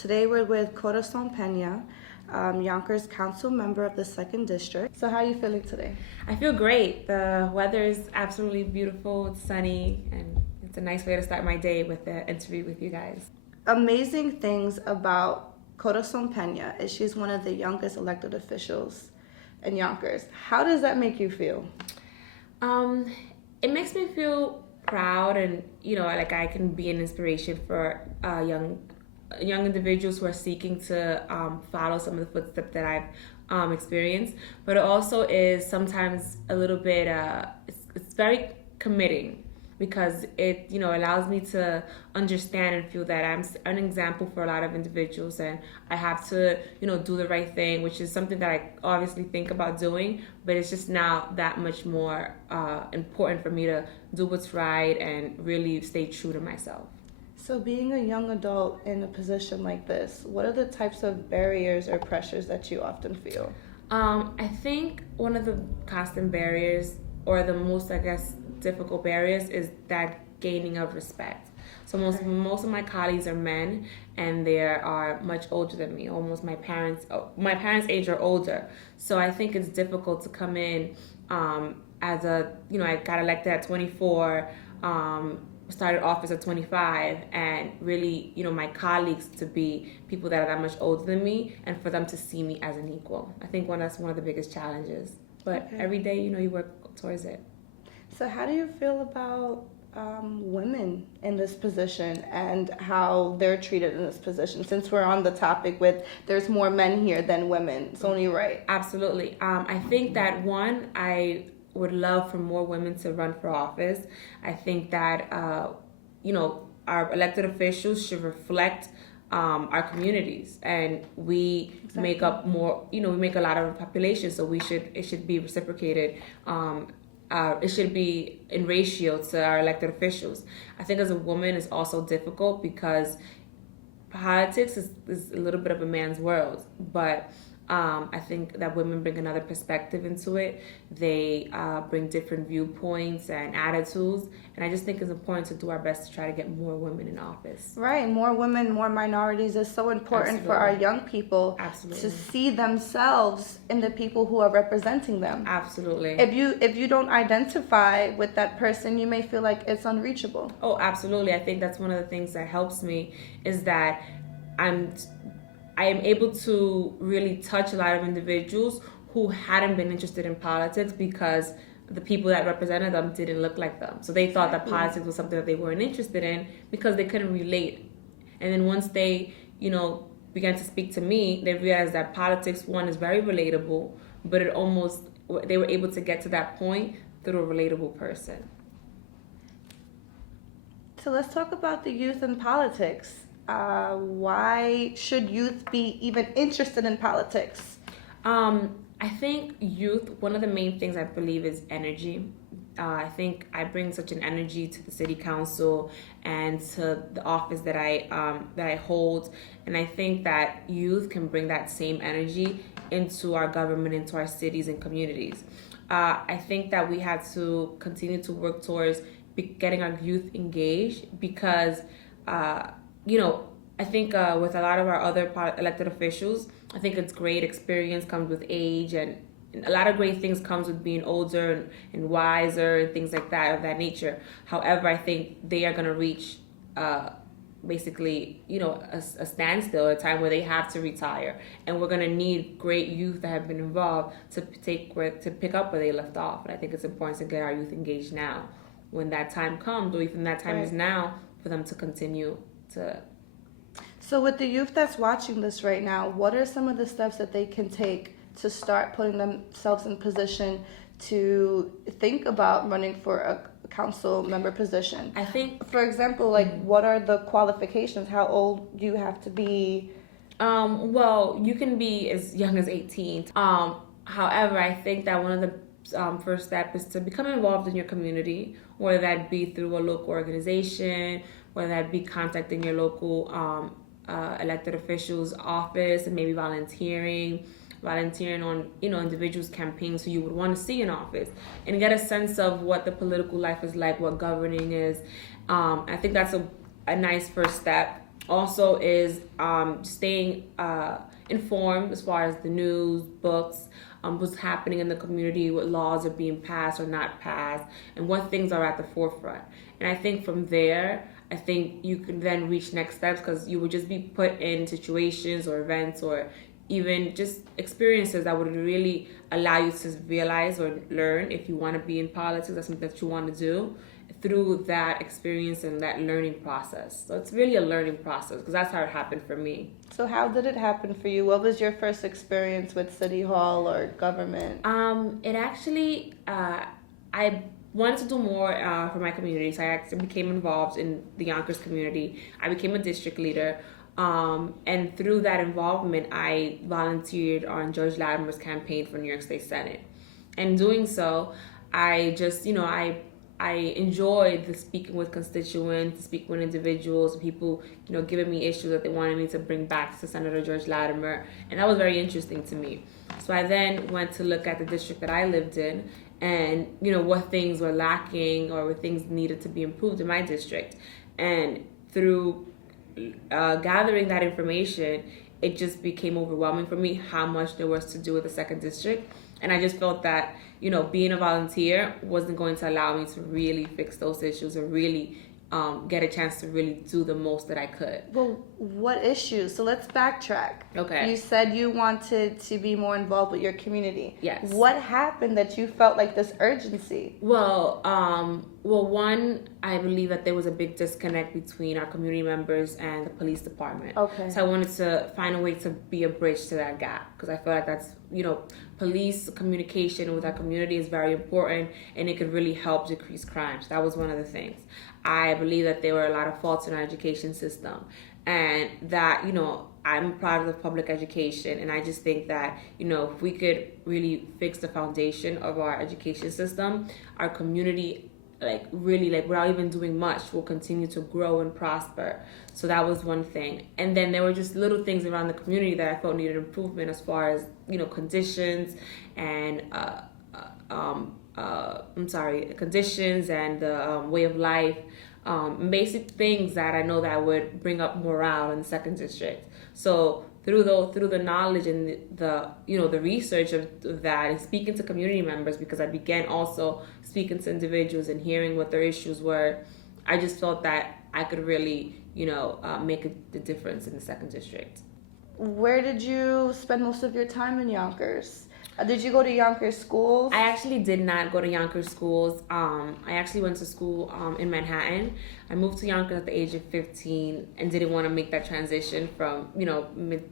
Today we're with Corazon Pineda, Yonkers Council member of the 2nd District. So how are you feeling today? I feel great. The weather is absolutely beautiful. It's sunny, and it's a nice way to start my day with the interview with you guys. Amazing things about Corazon Pineda is she's one of the youngest elected officials in Yonkers. How does that make you feel? It makes me feel proud, and like I can be an inspiration for young individuals who are seeking to follow some of the footsteps that I've experienced. But it also is sometimes a little bit it's very committing, because it allows me to understand and feel that I'm an example for a lot of individuals, and I have to do the right thing, which is something that I obviously think about doing, but it's just now that much more important for me to do what's right and really stay true to myself. So being a young adult in a position like this, what are the types of barriers or pressures that you often feel? I think one of the constant barriers, or the most, difficult barriers, is that gaining of respect. So most of my colleagues are men, and they are much older than me. Almost my parents' age or older. So I think it's difficult to come in as I got elected at 24. Started office at 25, and really, my colleagues to be people that are that much older than me, and for them to see me as an equal. I think that's one of the biggest challenges. But every day, you work towards it. So how do you feel about women in this position and how they're treated in this position? Since we're on the topic with there's more men here than women, it's only right. Absolutely. I think that I would love for more women to run for office. I think that our elected officials should reflect our communities, and we make up more. We make a lot of the population, so it should be reciprocated. It should be in ratio to our elected officials. I think as a woman, it's also difficult because politics is a little bit of a man's world, but I think that women bring another perspective into it. They bring different viewpoints and attitudes, and I just think it's important to do our best to try to get more women in office. Right, more women, more minorities is so important for our young people to see themselves in the people who are representing them. Absolutely. If you don't identify with that person, you may feel like it's unreachable. Oh, absolutely. I think that's one of the things that helps me, is that I am able to really touch a lot of individuals who hadn't been interested in politics because the people that represented them didn't look like them. So they thought that politics was something that they weren't interested in because they couldn't relate. And then once they, began to speak to me, they realized that politics, one, is very relatable, but they were able to get to that point through a relatable person. So let's talk about the youth in politics. Why should youth be even interested in politics? I think youth, one of the main things I believe is energy. I think I bring such an energy to the city council and to the office that I hold, and I think that youth can bring that same energy into our government, into our cities and communities. I think that we have to continue to work towards getting our youth engaged, because I think with a lot of our other elected officials, I think it's great. Experience comes with age, and a lot of great things comes with being older and wiser and things like that, of that nature. However, I think they are going to reach basically, a standstill, a time where they have to retire, and we're going to need great youth that have been involved to pick up where they left off. And I think it's important to get our youth engaged now, when that time comes, or even that time is now, for them to continue to. So with the youth that's watching this right now, what are some of the steps that they can take to start putting themselves in position to think about running for a council member position? I think, for example, what are the qualifications? How old do you have to be? Well, you can be as young as 18. However, I think that one of the first step is to become involved in your community, whether that be through a local organization, whether that be contacting your local elected officials office, and maybe volunteering on individuals' campaigns who you would want to see in office, and get a sense of what the political life is like, what governing is. I think that's a nice first step. Also is staying informed as far as the news, books, what's happening in the community, what laws are being passed or not passed, and what things are at the forefront. And I think from there, I think you can then reach next steps, because you would just be put in situations or events or even just experiences that would really allow you to realize or learn if you want to be in politics, that's something that you want to do, through that experience and that learning process. So it's really a learning process, because that's how it happened for me. So how did it happen for you? What was your first experience with City Hall or government? It actually, I wanted to do more for my community, so I actually became involved in the Yonkers community. I became a district leader. And through that involvement, I volunteered on George Latimer's campaign for New York State Senate. And doing so, I just, I enjoyed the speaking with constituents, speaking with individuals, people, giving me issues that they wanted me to bring back to Senator George Latimer. And that was very interesting to me. So I then went to look at the district that I lived in and, what things were lacking or what things needed to be improved in my district. And through gathering that information, it just became overwhelming for me how much there was to do with the second district. And I just felt that, being a volunteer wasn't going to allow me to really fix those issues or really get a chance to really do the most that I could. Well, what issues? So let's backtrack. Okay. You said you wanted to be more involved with your community. Yes. What happened that you felt like this urgency? Well, one, I believe that there was a big disconnect between our community members and the police department. Okay. So I wanted to find a way to be a bridge to that gap, because I feel like that's, police communication with our community is very important, and it could really help decrease crimes. That was one of the things. I believe that there were a lot of faults in our education system, and that, I'm proud of the public education, and I just think that, if we could really fix the foundation of our education system, our community, without even doing much, will continue to grow and prosper. So that was one thing. And then there were just little things around the community that I felt needed improvement, as far as, conditions and, conditions and the way of life, basic things that I know that would bring up morale in the second district. So through the knowledge and the research of that, and speaking to community members, because I began also speaking to individuals and hearing what their issues were, I just felt that I could really make the difference in the second district. Where did you spend most of your time in Yonkers? Did you go to Yonkers schools? I actually did not go to Yonkers schools. I actually went to school in Manhattan. I moved to Yonkers at the age of 15 and didn't want to make that transition from,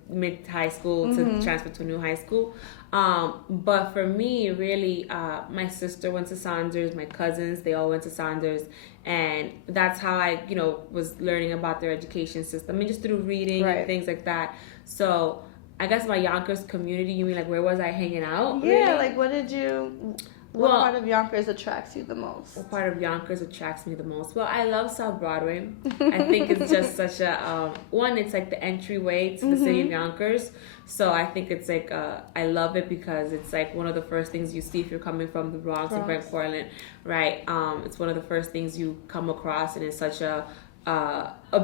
mid high school to transfer to a new high school. But for me, really, my sister went to Saunders, my cousins, they all went to Saunders. And that's how I, was learning about their education system. I mean, just through reading and things like that. So I guess my Yonkers community, you mean where was I hanging out? Yeah, really? What part of Yonkers attracts you the most? What part of Yonkers attracts me the most? Well, I love South Broadway. I think it's just such a, it's the entryway to the city of Yonkers. So I think it's I love it because it's one of the first things you see if you're coming from the Bronx and Brent Portland, right? It's one of the first things you come across, and it's such a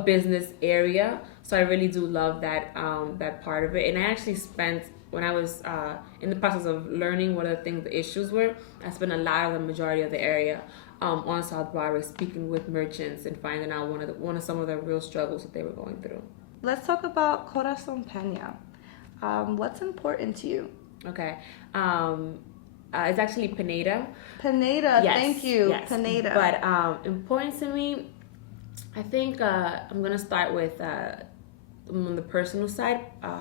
business area. So I really do love that part of it. And I actually spent, when I was in the process of learning what the issues were, I spent a lot of the majority of the area on South Broadway, speaking with merchants and finding out some of the real struggles that they were going through. Let's talk about Corazon Pineda. What's important to you? Okay. It's actually Pineda. Pineda, yes, thank you. Yes. Pineda. But important to me, I think I'm going to start with on the personal side.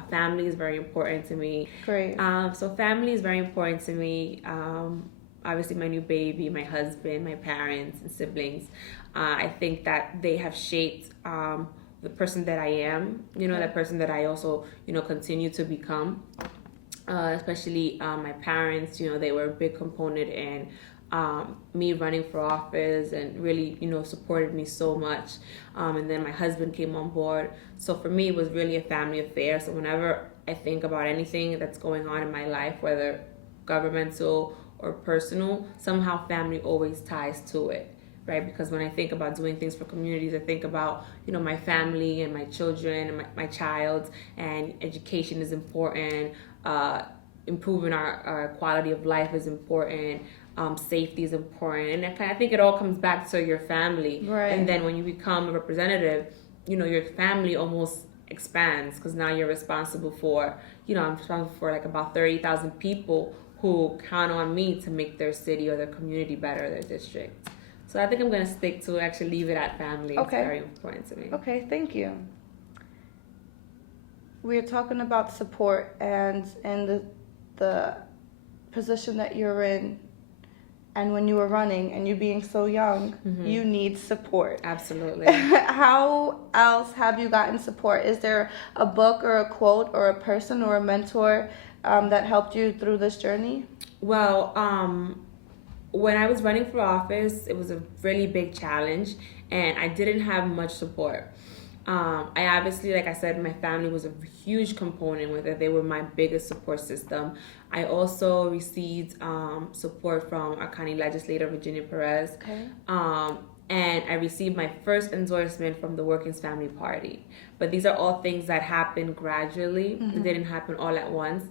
Family is very important to me. Great. So family is very important to me. Obviously, my new baby, my husband, my parents, and siblings. I think that they have shaped the person that I am. That person that I also, continue to become. Especially my parents. They were a big component in me running for office, and really, supported me so much. And then my husband came on board. So for me, it was really a family affair. So whenever I think about anything that's going on in my life, whether governmental or personal, somehow family always ties to it. right? Because when I think about doing things for communities, I think about, my family and my children and my child, and education is important. Improving our quality of life is important. Safety is important. And I think it all comes back to your family. Right. And then when you become a representative, your family almost expands, because now you're responsible for, I'm responsible for like about 30,000 people who count on me to make their city or their community better, their district. So I think I'm going to stick to actually leave it at family. Okay. It's very important to me. Okay, thank you. We're talking about support, and the position that you're in, and when you were running and you being so young, you need support. Absolutely. How else have you gotten support? Is there a book or a quote or a person or a mentor that helped you through this journey? Well, when I was running for office, it was a really big challenge, and I didn't have much support. I obviously, like I said, my family was a huge component with it. They were my biggest support system. I also received support from our county legislator, Virginia Perez. Okay. And I received my first endorsement from the Working's Family Party. But these are all things that happened gradually. It didn't happen all at once.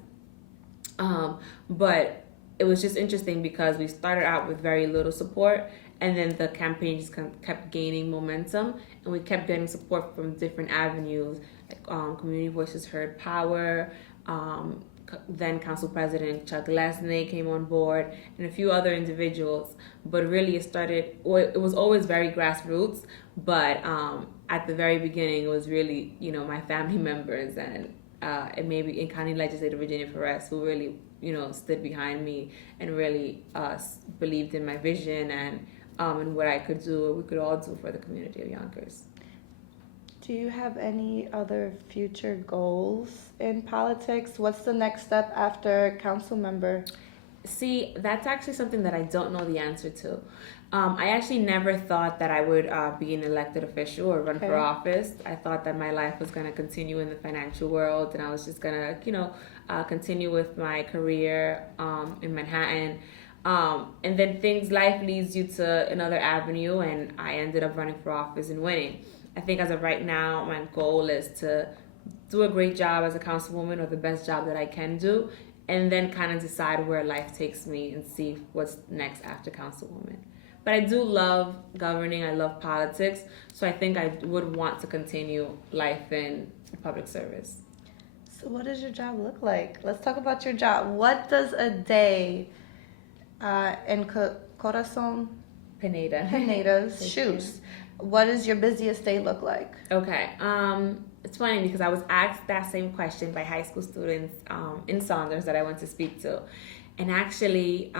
But it was just interesting because we started out with very little support, and then the campaign just kept gaining momentum, and we kept getting support from different avenues, like Community Voices Heard Power, then Council President Chuck Lesney came on board, and a few other individuals. But really it was always very grassroots, but at the very beginning it was really, my family members and maybe in County Legislator Virginia Perez, who really, stood behind me and really believed in my vision and what I could do, or we could all do for the community of Yonkers. Do you have any other future goals in politics? What's the next step after council member? See, that's actually something that I don't know the answer to. I actually never thought that I would be an elected official or run for office. I thought that my life was going to continue in the financial world, and I was just going to, continue with my career in Manhattan. And then life leads you to another avenue, and I ended up running for office and winning. I think as of right now, my goal is to do a great job as a councilwoman, or the best job that I can do, and then kind of decide where life takes me and see what's next after councilwoman. But I do love governing. I love politics. So I think I would want to continue life in public service. So what does your job look like? Let's talk about your job. What does a day in Corazon Pineda's shoes? What does your busiest day look like? Okay. It's funny because I was asked that same question by high school students in Saunders that I went to speak to. And actually,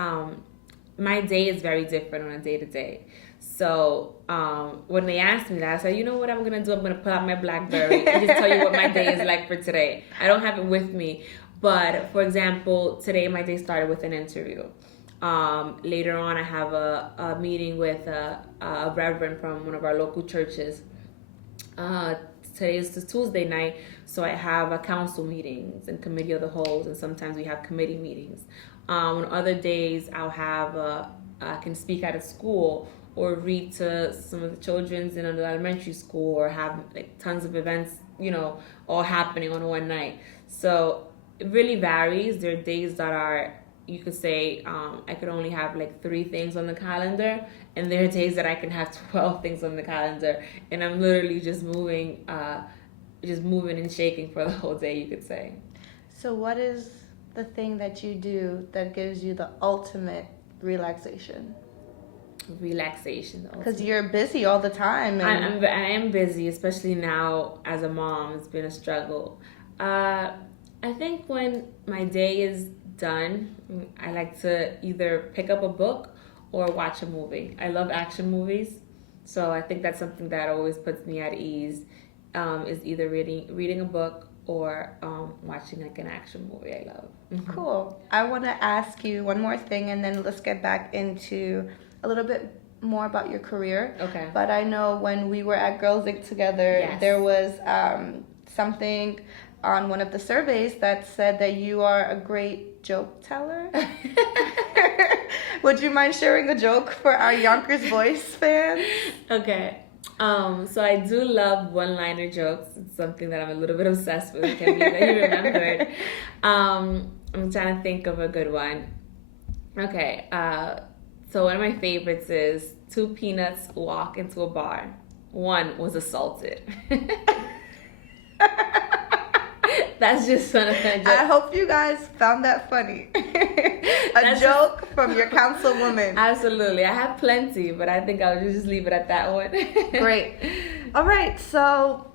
my day is very different on a day-to-day. So when they asked me that, I said, you know what I'm going to do? I'm going to pull out my BlackBerry and just tell you what my day is like for today. I don't have it with me. But, for example, today my day started with an interview. Later on, I have a meeting with a reverend from one of our local churches. Today is Tuesday night, so I have council meetings and committee of the wholes, and sometimes we have committee meetings. On other days, I'll have I can speak at a school or read to some of the children's in an elementary school, or have like tons of events, all happening on one night. So it really varies. There are days that are, you could say, I could only have like 3 things on the calendar, and there are days that I can have 12 things on the calendar, and I'm literally just moving and shaking for the whole day, you could say. So what is the thing that you do that gives you the ultimate relaxation? Because you're busy all the time. And I am busy, especially now as a mom. It's been a struggle. I think when my day is done, I like to either pick up a book or watch a movie. I love action movies, so I think that's something that always puts me at ease, is either reading a book or watching like an action movie I love. Mm-hmm. Cool. I want to ask you one more thing, and then let's get back into a little bit more about your career. Okay. But I know when we were at Girls Inc. together, yes, there was something on one of the surveys that said that you are a great joke teller. Would you mind sharing a joke for our Yonkers Voice fans? Okay. So I do love one-liner jokes. It's something that I'm a little bit obsessed with. I can't believe that you remembered. I'm trying to think of a good one. Okay. So one of my favorites is two peanuts walk into a bar. One was assaulted. That's just one of my jokes. I hope you guys found that funny. A joke from your councilwoman. Absolutely. I have plenty, but I think I'll just leave it at that one. Great. All right. So,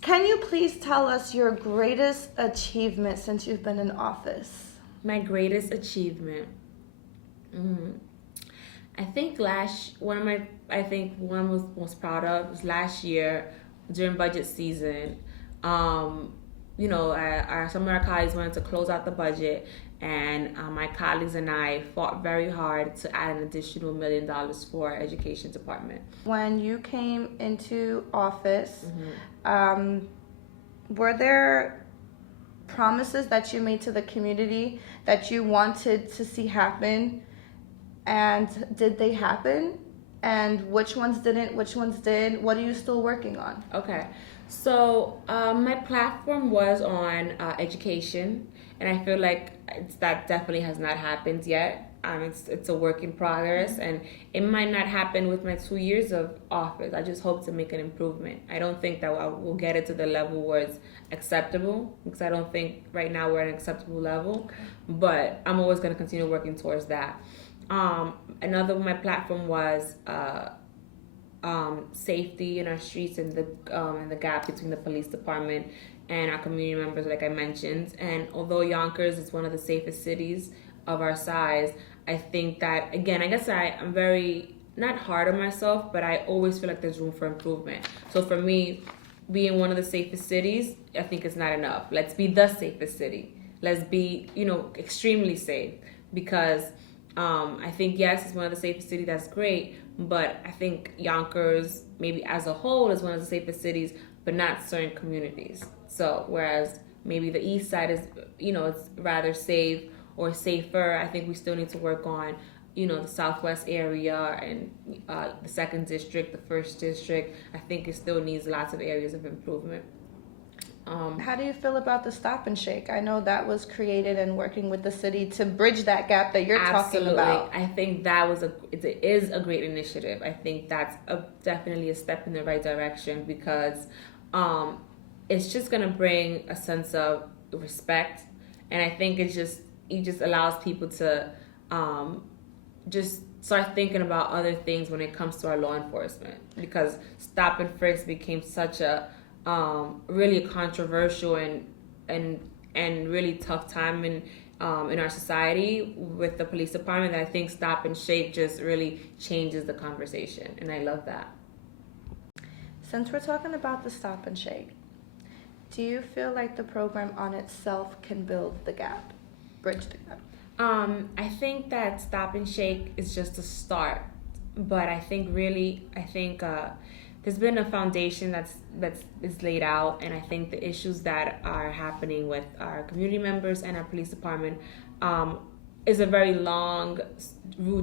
can you please tell us your greatest achievement since you've been in office? My greatest achievement. I think one I was most proud of was last year during budget season. Some of our colleagues wanted to close out the budget, and my colleagues and I fought very hard to add an additional $1 million for our education department. When you came into office, were there promises that you made to the community that you wanted to see happen? And did they happen? And which ones didn't? Which ones did? What are you still working on? Okay. So my platform was on education, and I feel like that definitely has not happened yet. It's a work in progress, and it might not happen with my 2 years of office. I just hope to make an improvement. I don't think that we'll get it to the level where it's acceptable, because I don't think right now we're at an acceptable level, but I'm always going to continue working towards that. Another my platform was safety in our streets and the gap between the police department and our community members, like I mentioned. And although Yonkers is one of the safest cities of our size, I think that, again, I guess I'm very not hard on myself, but I always feel like there's room for improvement. So for me, being one of the safest cities, I think it's not enough. Let's be the safest city. Let's be, extremely safe, because I think, yes, it's one of the safest cities. That's great. But I think Yonkers, maybe as a whole, is one of the safest cities, but not certain communities. So whereas maybe the east side is, it's rather safe or safer, I think we still need to work on, the southwest area and the 2nd district, the 1st district. I think it still needs lots of areas of improvement. How do you feel about the Stop and Shake? I know that was created and working with the city to bridge that gap that you're talking about. I think that it is a great initiative. I think that's definitely a step in the right direction, because it's just going to bring a sense of respect, and I think it just allows people to just start thinking about other things when it comes to our law enforcement, because stop and frisk became such a really controversial and really tough time in our society with the police department, that I think Stop and Shake just really changes the conversation, and I love that. Since we're talking about the Stop and Shake, do you feel like the program on itself can bridge the gap? I think that Stop and Shake is just a start, but I think there's been a foundation that's laid out, and I think the issues that are happening with our community members and our police department is a very long,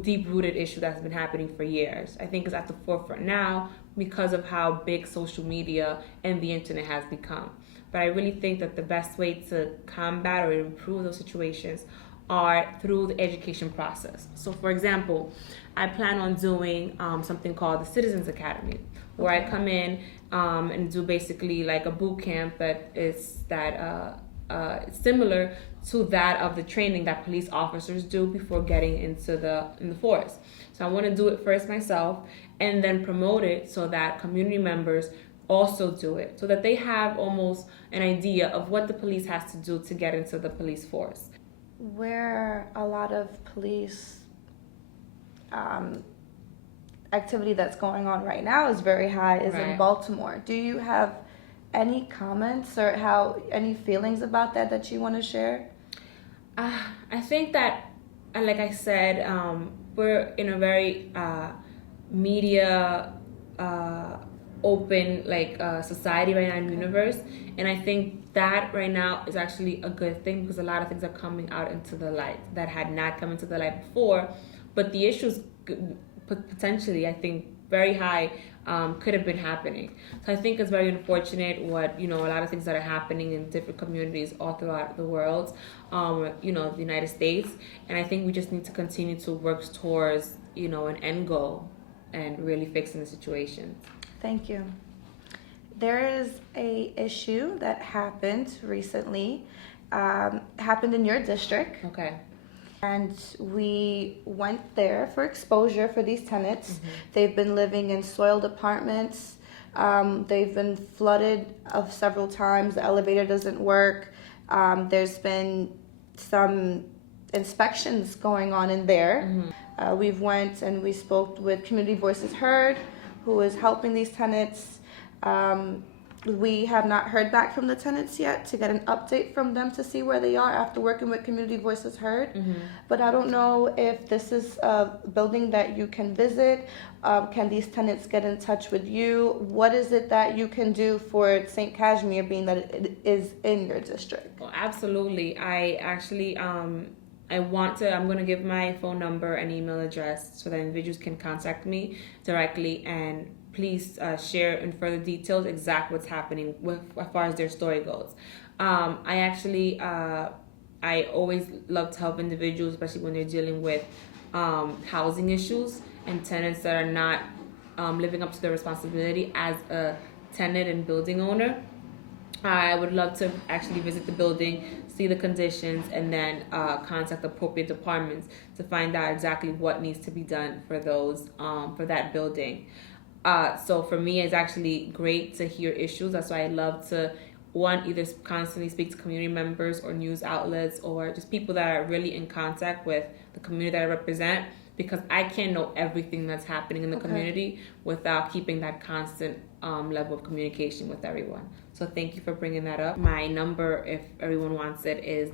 deep-rooted issue that's been happening for years. I think it's at the forefront now because of how big social media and the internet has become. But I really think that the best way to combat or improve those situations are through the education process. So, for example, I plan on doing something called the Citizens Academy, where I come in and do basically like a boot camp that is similar to that of the training that police officers do before getting into the force. So I want to do it first myself, and then promote it so that community members also do it, so that they have almost an idea of what the police has to do to get into the police force. Where a lot of police activity that's going on right now is very high is in Baltimore. Do you have any comments or any feelings about that you want to share? I think that, like I said, we're in a very media open society right now in universe, and I think that right now is actually a good thing, because a lot of things are coming out into the light that had not come into the light before. but the issues potentially, I think, very high, could have been happening. So I think it's very unfortunate what, a lot of things that are happening in different communities all throughout the world, the United States. And I think we just need to continue to work towards, an end goal and really fixing the situation. Thank you. There is a issue that happened recently, happened in your district. Okay. And we went there for exposure for these tenants. Mm-hmm. They've been living in soiled apartments. They've been flooded several times. The elevator doesn't work. There's been some inspections going on in there. Mm-hmm. We went and we spoke with Community Voices Heard, who is helping these tenants. We have not heard back from the tenants yet to get an update from them to see where they are after working with Community Voices Heard. Mm-hmm. But I don't know if this is a building that you can visit. Can these tenants get in touch with you? What is it that you can do for St. Casimir, being that it is in your district? Well, absolutely. I actually, I'm going to give my phone number and email address so that individuals can contact me directly, and please share in further details exactly what's happening as far as their story goes. I always love to help individuals, especially when they're dealing with housing issues and tenants that are not living up to their responsibility as a tenant and building owner. I would love to actually visit the building, see the conditions, and then contact appropriate departments to find out exactly what needs to be done for those for that building. So for me, it's actually great to hear issues. That's why I love to, either constantly speak to community members or news outlets or just people that are really in contact with the community that I represent, because I can't know everything that's happening in the community without keeping that constant level of communication with everyone. So thank you for bringing that up. My number, if everyone wants it, is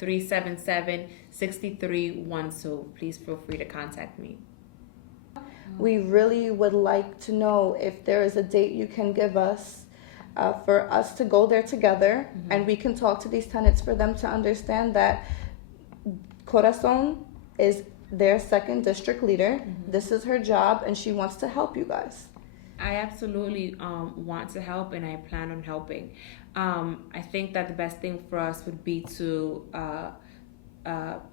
914-377-6312. Please feel free to contact me. We really would like to know if there is a date you can give us for us to go there together, mm-hmm. and we can talk to these tenants for them to understand that Corazon is their second district leader. Mm-hmm. This is her job, and she wants to help you guys. I absolutely want to help, and I plan on helping. I think that the best thing for us would be to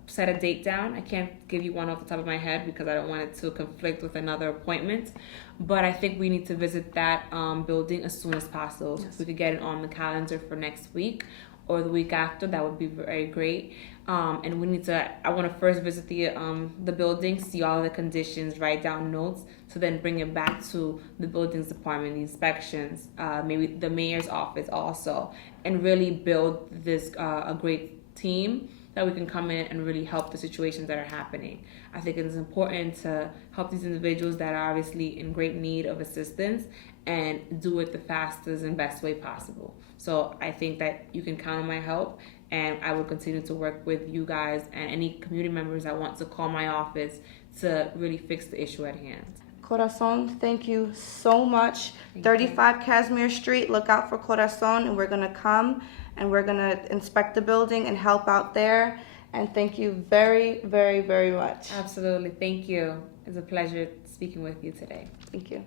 set a date down. I can't give you one off the top of my head because I don't want it to conflict with another appointment, but I think we need to visit that building as soon as possible. Yes. So if we could get it on the calendar for next week or the week after, that would be very great. And we need to, I want to first visit the building, see all the conditions, write down notes, so then bring it back to the buildings department, the inspections, maybe the mayor's office also, and really build this a great team that we can come in and really help the situations that are happening. I think it's important to help these individuals that are obviously in great need of assistance and do it the fastest and best way possible. So I think that you can count on my help, and I will continue to work with you guys and any community members that want to call my office to really fix the issue at hand. Corazon, thank you so much. 35 Casimir Street, look out for Corazon, and we're gonna come and we're gonna inspect the building and help out there. And thank you very, very, very much. Absolutely, thank you. It's a pleasure speaking with you today. Thank you.